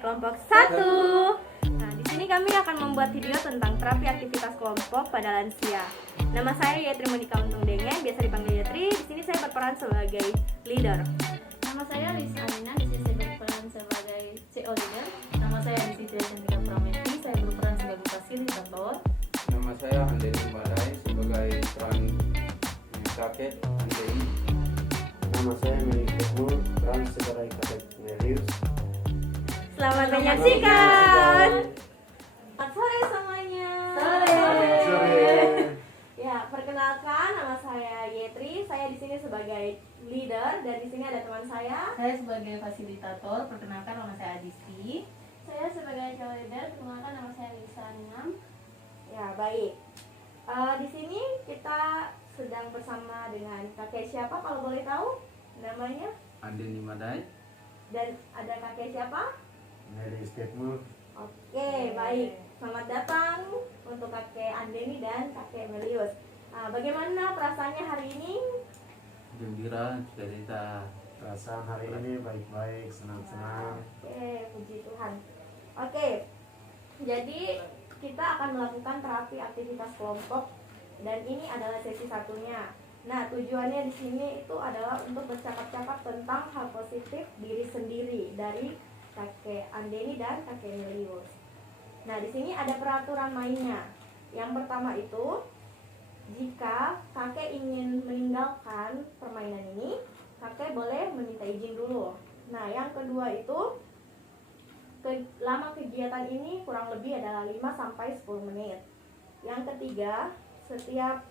kelompok 1. Nah, di sini kami akan membuat video tentang terapi aktivitas kelompok pada lansia. Nama saya Yetri Monika Untung Denge, biasa dipanggil Yetri. Di sini saya berperan sebagai leader. Nama saya Lisa Amina, di sini saya berperan sebagai CO leader. Nama saya Siti Cantika Pramesti, saya berperan sebagai fasilitator. Nama saya Andeni Badai sebagai peran kakek Andeni. Nama saya Melik Tekmul, peran sebagai kakek Melius. Selamat menyaksikan. Selamat sore semuanya. Sore. Ya, perkenalkan nama saya Yetri. Saya di sini sebagai leader dan di sini ada teman saya. Saya sebagai fasilitator, perkenalkan nama saya Adisti. Saya sebagai leader, perkenalkan nama saya Lisa Aminam. Ya, baik. Di sini kita sedang bersama dengan kakek siapa kalau boleh tahu namanya? Andeni Badai. Dan ada kakek siapa? Melik Tekmul. Oke, baik. Selamat datang untuk kakek Andeni dan kakek Melius. Bagaimana perasaannya hari ini? Gembira cerita. Perasaan hari ini baik-baik, senang-senang. Oke, puji Tuhan. Oke, jadi kita akan melakukan terapi aktivitas kelompok dan ini adalah sesi satunya. Nah, tujuannya di sini itu adalah untuk bercakap-cakap tentang hal positif diri sendiri dari kakek Andeni dan kakek Melius. Nah, di sini ada peraturan mainnya. Yang pertama itu, jika kakek ingin meninggalkan permainan ini, kakek boleh meminta izin dulu. Nah, yang kedua itu, lama kegiatan ini kurang lebih adalah 5-10 menit. Yang ketiga, setiap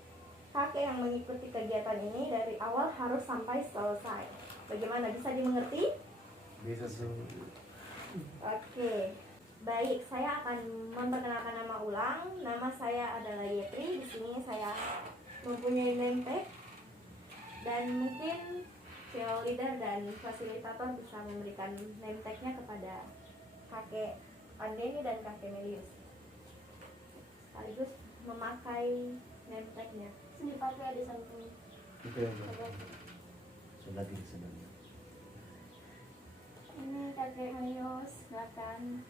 kakek yang mengikuti kegiatan ini dari awal harus sampai selesai. Bagaimana, bisa dimengerti? Bisa Oke, baik. Saya akan memperkenalkan nama ulang. Nama saya adalah Yetri. Di sini saya mempunyai name tag dan mungkin CEO leader dan fasilitator bisa memberikan name tag-nya kepada kakek Andeni dan kakek Melius. Sekaligus memakai name tag-nya. Dipakai di samping. Itu yang sudah diri sebenarnya. Ini kakek Melius, silakan.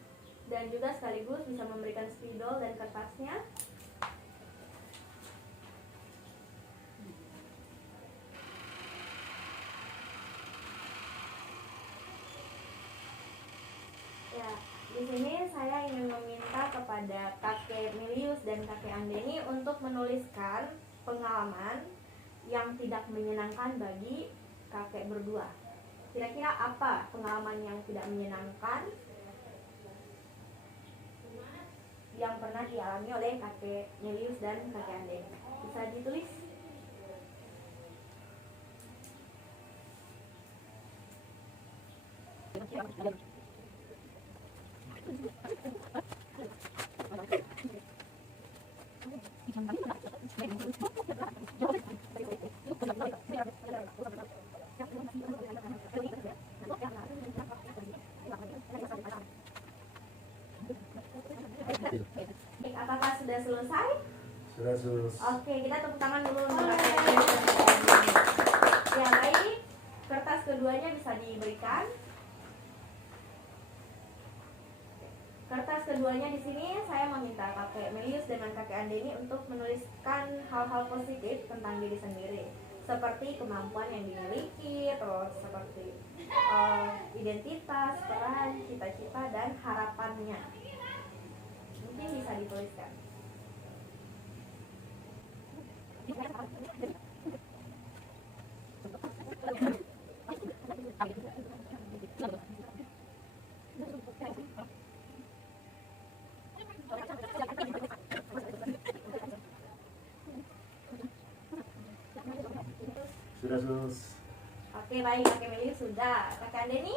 Dan juga sekaligus bisa memberikan spidol dan kertasnya. Ya, di sini saya ingin meminta kepada kakek Melius dan kakek Andeni untuk menuliskan pengalaman yang tidak menyenangkan bagi kakek berdua. Kira-kira apa pengalaman yang tidak menyenangkan yang pernah dialami oleh kakek Melius dan kakek Andeni? Bisa ditulis? Apakah sudah selesai? Sudah sus. Oke, kita tepuk tangan dulu untuk kakek Melius dan kakek Andeni. Ya, baik. Kertas keduanya bisa diberikan. Kertas keduanya di sini saya meminta kakek Melius dengan kakek Andeni untuk menuliskan hal-hal positif tentang diri sendiri, seperti kemampuan yang dimiliki, terus seperti identitas, peran, cita-cita, dan harapannya. Mungkin bisa dituliskan. Sudah sus. Oke, baik. Kakek Melius sudah. Kakek Andeni?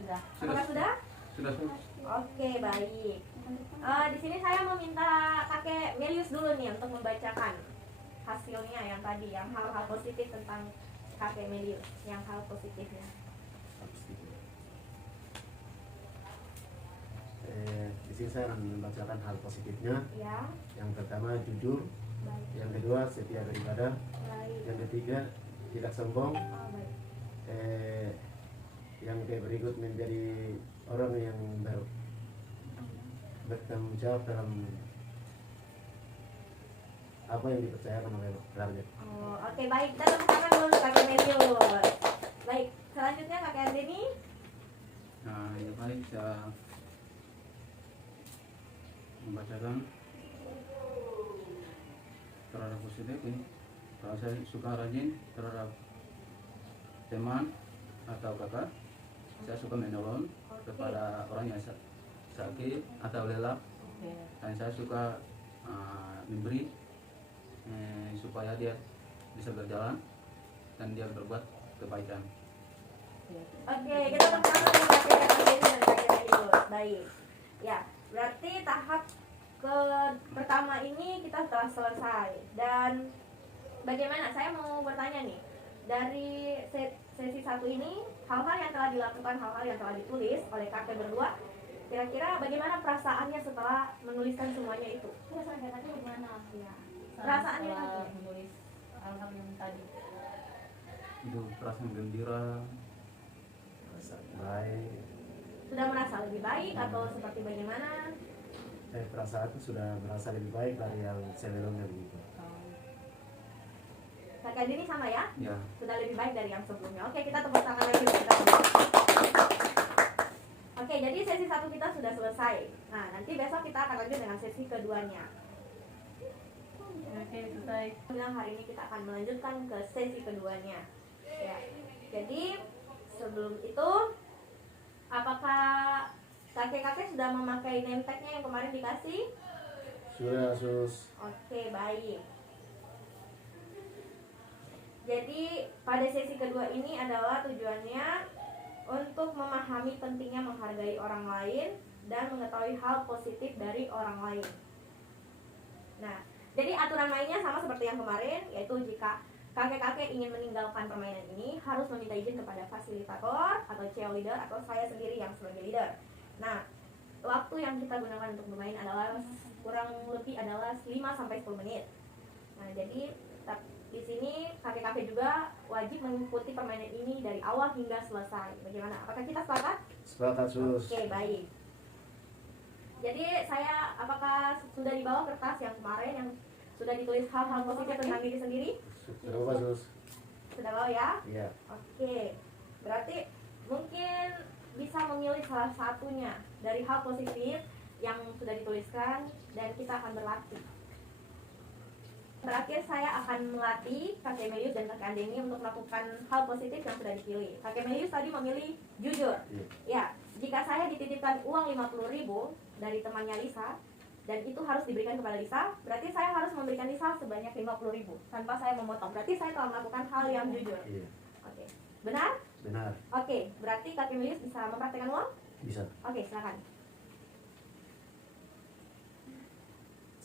Sudah. Apakah sudah? Sudah. Oke, baik. Di sini saya meminta kakek Melius dulu nih untuk membacakan hasilnya yang tadi, yang hal-hal positif tentang kakek Melius, yang hal positifnya. Di sini saya akan membacakan hal positifnya. Ya, Yang pertama jujur, baik. yang kedua setia beribadah, Baik. yang ketiga tidak sombong, Oh, baik. yang kayak berikut menjadi orang yang bertanggung jawab dalam apa yang dipercayakan oleh keluarga. Oh, oke, baik. Kita tepuk tangan dulu Kakek Melius. Baik, selanjutnya Kakek Andeni. Nah, ya baik, saya membacakan terhadap positif ini. Kalau saya suka rajin terhadap teman atau kakak, saya suka menolong kepada orang yang sakit atau lelah, dan saya suka memberi supaya dia bisa berjalan dan dia berbuat kebaikan. Oke, kita tepuk tangan dulu Kakek Andeni dan Kakek Melius. Baik. Ya, berarti tahap pertama ini kita telah selesai. Dan bagaimana? Saya mau bertanya nih, dari sesi 1 ini, hal-hal yang telah dilakukan, hal-hal yang telah ditulis oleh kakek berdua, kira-kira bagaimana perasaannya setelah menuliskan semuanya itu? Perasaan kakaknya gimana? Ya. Perasaannya setelah apa? menulis hal-hal yang tadi. Itu perasaan gembira. Baik, Sudah merasa lebih baik atau seperti bagaimana? perasaanku sudah merasa lebih baik dari yang sebelumnya begitu. Kakak Andeni sama ya? Ya, Sudah lebih baik dari yang sebelumnya. Oke, kita tepuk tangan lagi untuk kita. Oke, jadi sesi 1 kita sudah selesai. Nah, nanti besok kita akan lanjut dengan sesi keduanya. Oke, selesai. Bilang hari ini kita akan melanjutkan ke sesi keduanya. Ya. Jadi sebelum itu, apakah kakek-kakek sudah memakai name tag-nya yang kemarin dikasih? Sudah sus. Oke, baik. Jadi pada sesi kedua ini adalah tujuannya untuk memahami pentingnya menghargai orang lain dan mengetahui hal positif dari orang lain. Nah, jadi aturan mainnya sama seperti yang kemarin, yaitu jika kakek-kakek ingin meninggalkan permainan ini harus meminta izin kepada fasilitator atau cheerleader atau saya sendiri yang sebagai leader. Nah, waktu yang kita gunakan untuk bermain adalah kurang lebih adalah 5-10 menit. Nah, jadi di sini kakek-kakek juga wajib mengikuti permainan ini dari awal hingga selesai. Bagaimana? Apakah kita sepakat? Sepakat sus. Oke, baik. Jadi apakah sudah dibawa kertas yang kemarin yang sudah ditulis hal-hal positif tentang diri sendiri? Sudah lupa sus. Sudah bawa ya? Iya. Oke. Berarti mungkin bisa memilih salah satunya dari hal positif yang sudah dituliskan dan kita akan berlatih. Terakhir saya akan melatih Kakek Melius dan Kakek Andeni untuk melakukan hal positif yang sudah dipilih. Kakek Melius tadi memilih jujur. Iya. Ya, jika saya dititipkan uang 50.000 dari temannya Lisa dan itu harus diberikan kepada Lisa, berarti saya harus memberikan Lisa sebanyak 50.000 tanpa saya memotong. Berarti saya telah melakukan hal yang jujur. Iya. Oke. Benar? Benar. Oke, berarti Kakek Melius bisa mempraktekkan uang? Bisa. Oke, silakan.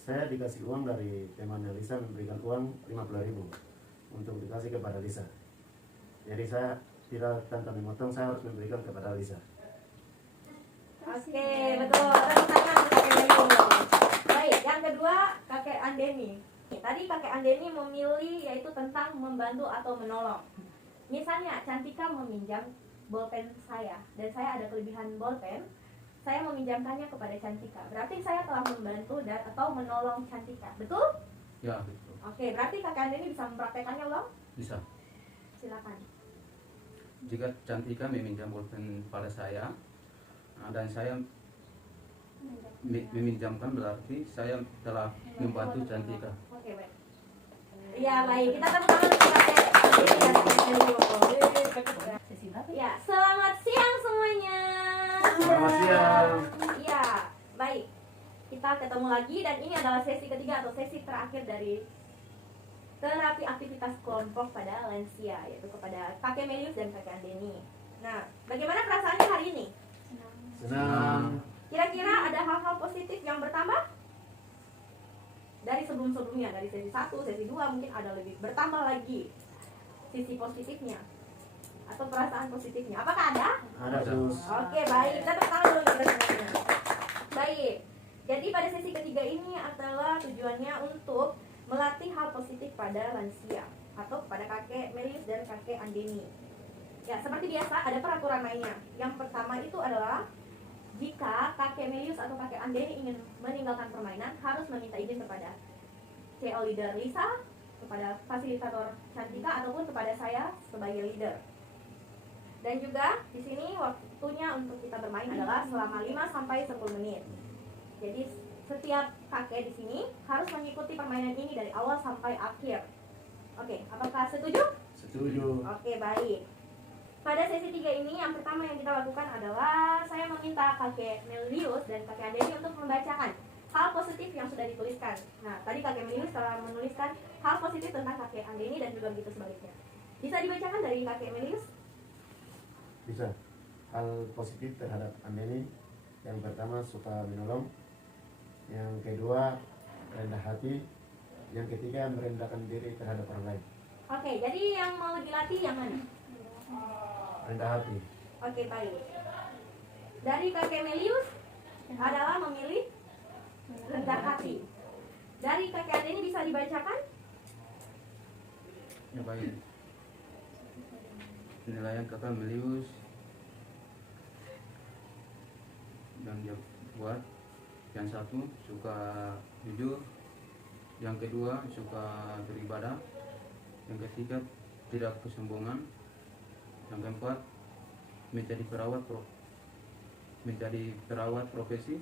Saya dikasih uang dari temannya Lisa, memberikan uang 50.000 untuk dikasih kepada Lisa. Jadi saya tidak tanpa memotong, saya harus memberikan kepada Lisa. Oke, betul. Tepuk tangan untuk Kakek Melius. Baik, yang kedua Kakek Andeni. Tadi Kakek Andeni memilih yaitu tentang membantu atau menolong. Misalnya Cantika meminjam bolpen saya dan saya ada kelebihan bolpen, saya meminjamkannya kepada Cantika. Berarti saya telah membantu dan atau menolong Cantika. Betul? ya betul. Oke, berarti Kakek Andeni bisa mempraktekannya ulang? Bisa. Silakan. Jika Cantika meminjam pulpen pada saya, dan saya meminjamkan, berarti saya telah membantu Cantika. Oke, baik. Iya, baik. Kita tepuk tangan untuk Kakek Andeni dan Kakek Melius. Sesi berapa? Ya, selamat siang semuanya. Selamat siang. Iya, baik. Kita ketemu lagi dan ini adalah sesi ketiga atau sesi terakhir dari terapi aktivitas kelompok pada lansia, yaitu kepada Kakek Melius dan Kakek Andeni. Nah, bagaimana perasaannya hari ini? Senang. Kira-kira ada hal-hal positif yang bertambah? Dari sebelum-sebelumnya, dari sesi 1, sesi 2 mungkin ada lebih bertambah lagi sisi positifnya atau perasaan positifnya. Apakah ada? Ada sus. Oke, baik. Kita tepuk tangan dulu kita semuanya. Baik. Jadi pada sesi ketiga ini adalah tujuannya untuk melatih hal positif pada lansia atau pada Kakek Melius dan Kakek Andeni. Ya, seperti biasa ada peraturan mainnya. Yang pertama itu adalah jika kakek Melius atau kakek Andeni ingin meninggalkan permainan, harus meminta izin kepada CO leader Lisa, kepada fasilitator Cantika, ataupun kepada saya sebagai leader. Dan juga di sini waktunya untuk kita bermain adalah selama 5 sampai 10 menit. Jadi setiap kakek di sini harus mengikuti permainan ini dari awal sampai akhir. Oke, apakah setuju? Setuju. Oke, baik. Pada sesi 3 ini yang pertama yang kita lakukan adalah saya meminta kakek Melius dan kakek Andeni untuk membacakan hal positif yang sudah dituliskan. Nah, tadi kakek Melius telah menuliskan hal positif tentang kakek Andeni dan juga begitu sebaliknya. Bisa dibacakan dari kakek Melius? Bisa. Hal positif terhadap Andeni, yang pertama suka menolong, yang kedua rendah hati, yang ketiga merendahkan diri terhadap orang lain. Oke, jadi yang mau dilatih yang mana? Rendah hati. Oke, baik. Dari kakek Melius adalah memilih rendah hati. Dari kakek Andeni bisa dibacakan? Ya baik. Penilaian kakak Melius yang dia buat, yang satu suka jujur, yang kedua suka beribadah, yang ketiga tidak kesombongan, yang keempat menjadi perawat profesi.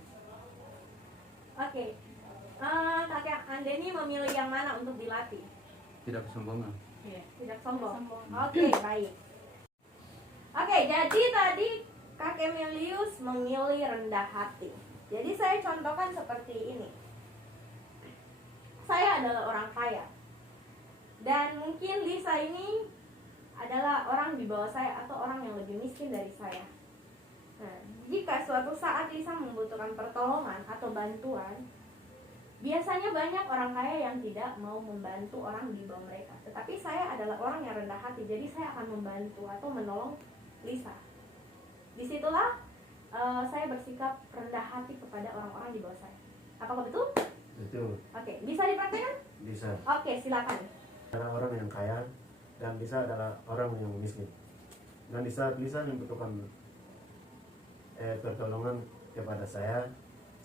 Oke. Kakek Andeni memilih yang mana untuk dilatih? Tidak kesombongan. Tidak sombong. Oke, baik. Oke, jadi tadi kakek Melius memilih rendah hati. Jadi saya contohkan seperti ini. Saya adalah orang kaya. Dan mungkin Lisa ini adalah orang di bawah saya atau orang yang lebih miskin dari saya. Nah, jika suatu saat Lisa membutuhkan pertolongan atau bantuan, biasanya banyak orang kaya yang tidak mau membantu orang di bawah mereka. Tetapi saya adalah orang yang rendah hati, jadi saya akan membantu atau menolong Lisa. Disitulah saya bersikap rendah hati kepada orang-orang di bawah saya. Apakah betul? Betul. Oke, bisa dipraktikkan? Bisa. Oke, silakan. Adalah orang yang kaya dan bisa adalah orang yang miskin. Dan di saat Lisa membutuhkan pertolongan kepada saya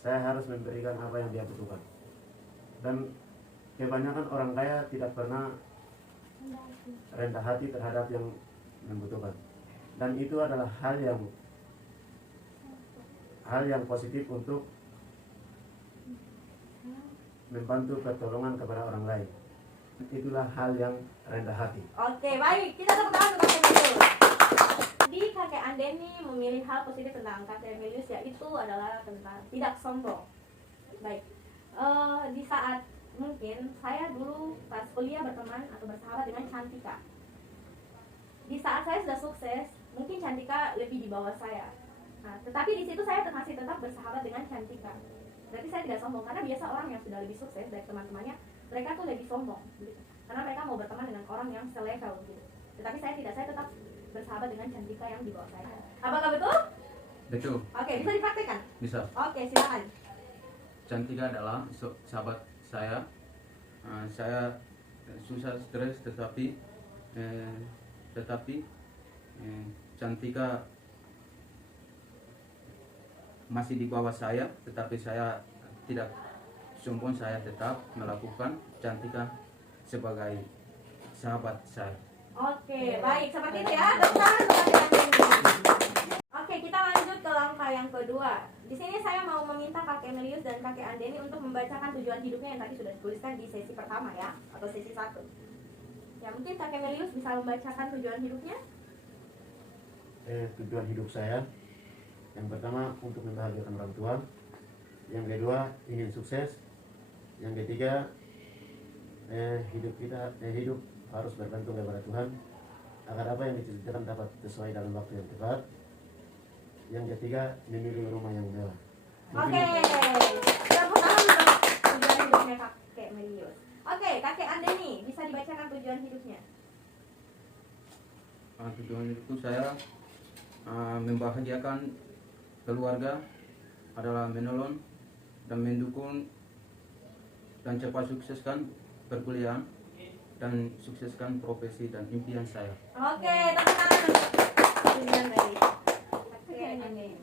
harus memberikan apa yang dia butuhkan. Dan kebanyakan orang kaya tidak pernah rendah hati terhadap yang membutuhkan. Dan itu adalah hal yang positif untuk membantu pertolongan kepada orang lain. Itulah hal yang rendah hati. Oke, baik. Kita tepuk tangan untuk kakek Melius. Jadi kakek Andeni memilih hal positif tentang kakek Melius, yaitu adalah tentang tidak sombong. Baik. Di saat mungkin saya dulu pas kuliah berteman atau bersahabat dengan Cantika. Di saat saya sudah sukses, mungkin Cantika lebih di bawah saya. Nah, tetapi di situ saya masih tetap bersahabat dengan Cantika. Berarti saya tidak sombong, karena biasa orang yang sudah lebih sukses dari teman-temannya, mereka tuh lebih sombong gitu. Karena mereka mau berteman dengan orang yang selevel gitu. Tetapi saya tidak, saya tetap bersahabat dengan Cantika yang di bawah saya. Apakah betul? Betul. Oke, bisa dipraktikkan? Bisa. Oke, silakan. Cantika adalah sahabat saya. Saya susah stres, tetapi Cantika masih di bawah saya, tetapi saya tidak sombong, saya tetap melakukan Cantika sebagai sahabat saya. Oke, baik, seperti itu ya. Tepuk tangan untuk kakek Andeni. Oke, kita lanjut ke langkah yang kedua. Di sini saya mau meminta kakek Melius dan kakek Andeni untuk membacakan tujuan hidupnya yang tadi sudah dituliskan di sesi pertama ya, atau sesi 1. Ya, mungkin kakek Melius bisa membacakan tujuan hidupnya. Tujuan hidup saya, yang pertama untuk membahagiakan orang tua, yang kedua ingin sukses, yang ketiga hidup harus bergantung kepada Tuhan agar apa yang diciptakan dapat sesuai dalam waktu yang tepat, yang ketiga memilih rumah yang mewah. Oke, tepuk tangan untuk tujuan hidupnya kakek Melius. Oke, kakek Andeni bisa dibacakan tujuan hidupnya. Tujuan hidupku saya membahagiakan keluarga, adalah menolong dan mendukung dan cepat sukseskan perkuliahan dan sukseskan profesi dan impian saya. Oke, tepuk tangan untuk kunjungan dari kakek Andeni.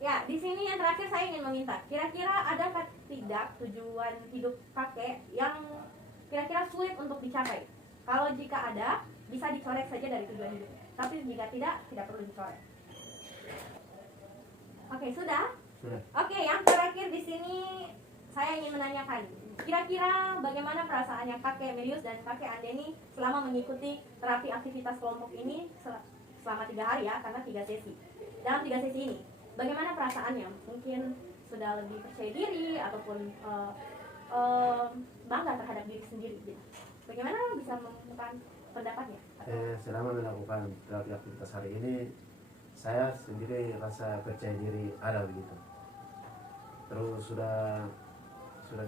Ya, di sini yang terakhir saya ingin meminta, kira-kira adakah tidak tujuan hidup kakek yang kira-kira sulit untuk dicapai? Kalau jika ada, bisa dicoret saja dari tujuan hidup. Tapi jika tidak perlu dicoret. Oke, sudah? Sudah. Oke, yang terakhir di sini saya ingin menanyakan, kira-kira bagaimana perasaannya kakek Melius dan kakek Andeni selama mengikuti terapi aktivitas kelompok ini selama 3 hari ya, karena 3 sesi. Dalam 3 sesi ini, bagaimana perasaannya? Mungkin sudah lebih percaya diri ataupun bangga terhadap diri sendiri. Gitu. Bagaimana bisa menemukan pendapatnya? Selama melakukan terapi aktivitas hari ini, saya sendiri rasa percaya diri ada begitu. Terus sudah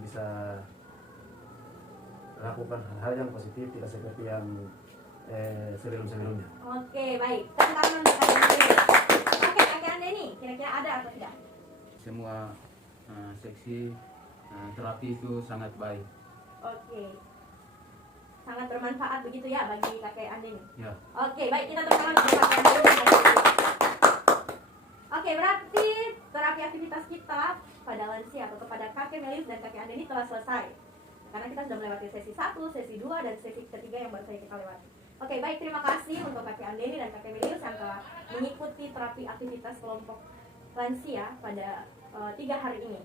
bisa lakukan hal-hal yang positif, tidak seperti yang sebelum-sebelumnya. Oke, baik. Tepuk tangan untuk kakek Andeni. Oke, kakek Andeni, kira-kira ada atau tidak? Semua seksi terapi itu sangat baik. Oke. Sangat bermanfaat begitu ya bagi kakek Andeni. Ya. Oke, baik, kita tepuk tangan untuk kakek Andeni. Oke, berarti terapi aktivitas kita pada lansia atau kepada kakek Melius dan kakek Andeni telah selesai. Karena kita sudah melewati sesi 1, sesi 2, dan sesi ketiga yang baru saja kita lewati. Oke, baik, terima kasih untuk kakek Andeni dan kakek Melius yang telah mengikuti terapi aktivitas kelompok lansia pada 3 hari ini.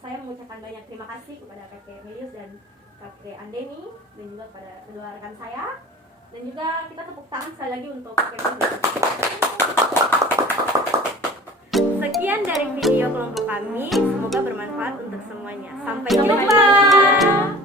Saya mengucapkan banyak terima kasih kepada kakek Melius dan kakek Andeni dan juga kepada kedua rekan saya, dan juga kita tepuk tangan sekali lagi untuk kakek Melius. Sekian dari video kelompok kami, semoga bermanfaat untuk semuanya. Sampai jumpa.